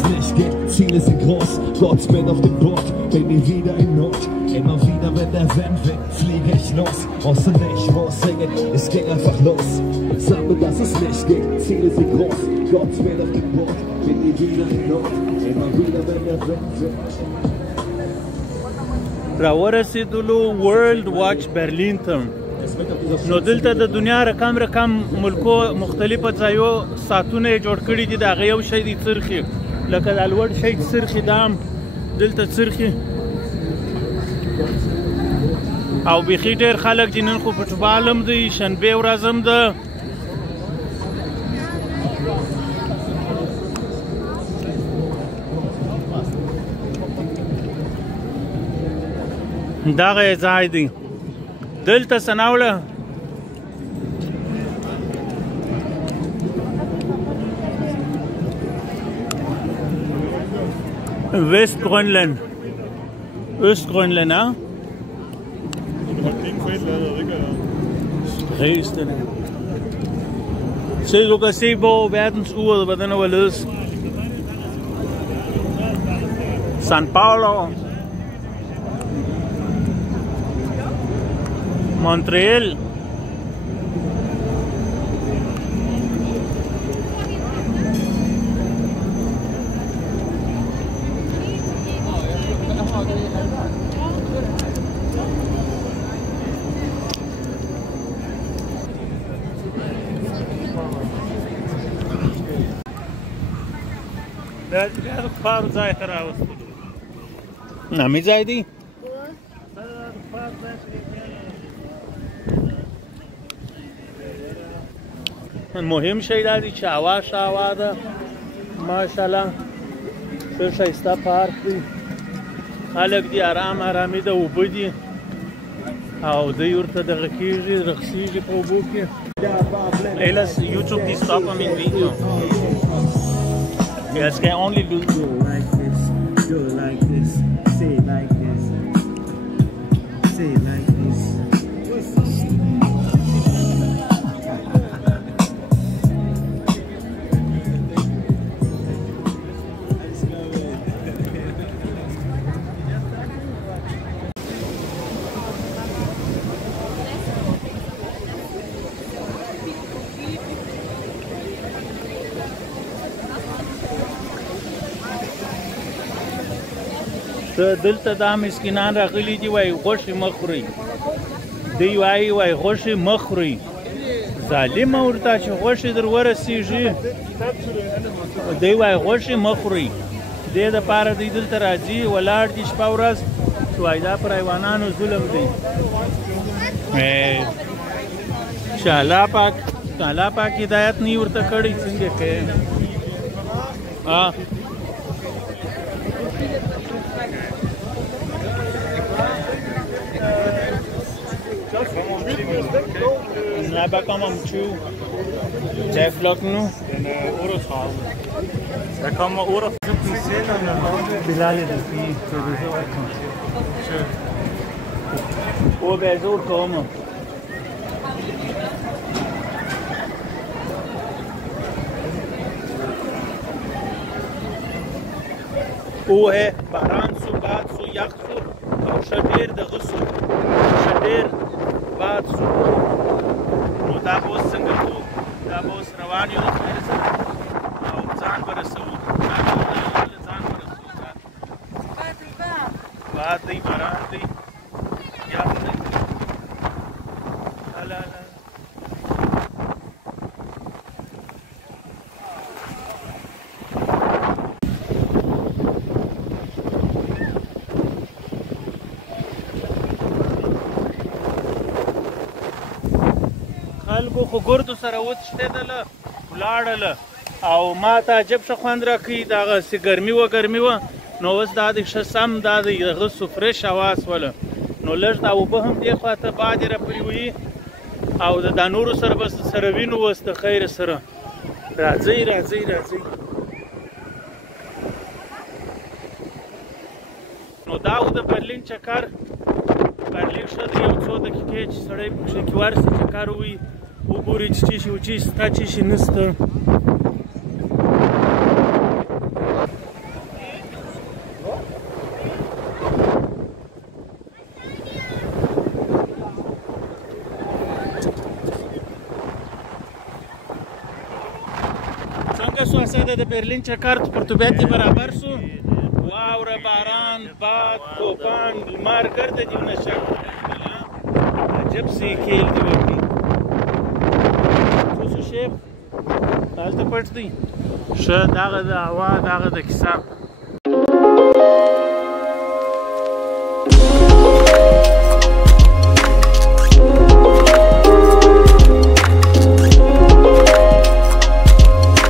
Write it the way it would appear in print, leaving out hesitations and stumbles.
das Licht geht, Ziele sind groß. Gott bin auf dem Boot, bin nie wieder in Not. Immer wieder, wenn der Wind weht, fliege ich los. Außer nicht, muss singen, es ging einfach los. Sag mir, dass es Licht geht, Ziele sind groß. Gott bin auf dem Boot, bin nie wieder in Not. Immer wieder, wenn der Wind weht. راورسېدلو ورلد واچ برلین ته. نو دلته د دنیا رقم ملکو مختلفو ځایو ساعتونه یې جوړ کړي دي. د هغه یو شی دی څرخي، لکه دا لوړ شی څرخي، دا هم دلته څرخي. او بیخي ډېر خلک چې نن خو فوټبال هم دی، شنبې ورځ هم ده. دغه ځای دی دلته سناوله Vestgrønland, Østgrønland, ja. Se, du kan se, hvor verdensuret, hvordan det var ledes. San Paulo, Montreal, دا خار ځای ته راوستلو. نامي ځای دی؟ مهم شی دا دی چې هوا ښه هوا ده، ماشاءالله ښه ښایسته پارک دی، خلک دي ارام ارامي ده، اوبه دي او دوی ورته دغه کېږي، رقصېږي په اوبو کې. Hey, let's YouTube this stop them in video. Yes, can only do like this, do like this, say like this, say like this. دلته دا مسکینان راغلي دي، وایي غوښې مه خورئ. دوی وایي غوښې مه خورئ. ظالمه ورته چې غوښې در ورسېږي، دوی وایي غوښې مه خورئ. دې دپاره دوی دلته راځي، ولاړ دي شپه ورځ، چې وایي دا پر حیوانانو ظلم دی. چې الله پاک هدایت نه یې ورته کړی، څنګه کوې؟ Nej, bare kommer om 20. Tag flokken nu. Den er 38. Der kommer 38. Bilal er det fint, så det er så rigtigt. Hvor er det sol kommer? اوه باران سو باد سو یخ سو او شډیر دغه سو شډیر باد سو. نو دا به اوس څنګه کوو؟ دا به اوس روان یو خیر سره او ځان به رسوو، ځان به رسوو. باد دی، باران دی، یخ دی. خلکو خو ګردو سره وتښتېدله، ولاړله او ما ته عجب ښه خوند راکوي. دغسې ګرمي وه نو اوس دا دی ښه سم دا دی دغه سو فرش هوا سوله. نو لږ دا اوبه هم دې خوا ته باد یې راپرې وهي او د دا نورو سره به سره وینو اوس د خیره سره. راځئ راځئ راځئ. نو دا و د برلین چکر. برلین ښه دی، یو څو دقیقې چې سړی پکښې کې ورسي چکر ووهي، وګوري چې څه شي شته څه شي نشته. څنګه سو اساده د برلین چکر پر طبیعت برابر سو واوره باران باد طوفان لمر ګرده دی نشک عجب سي کېل دی وکړي څه شی هلته پټ دی ښه دغه د هوا دغه د کیسه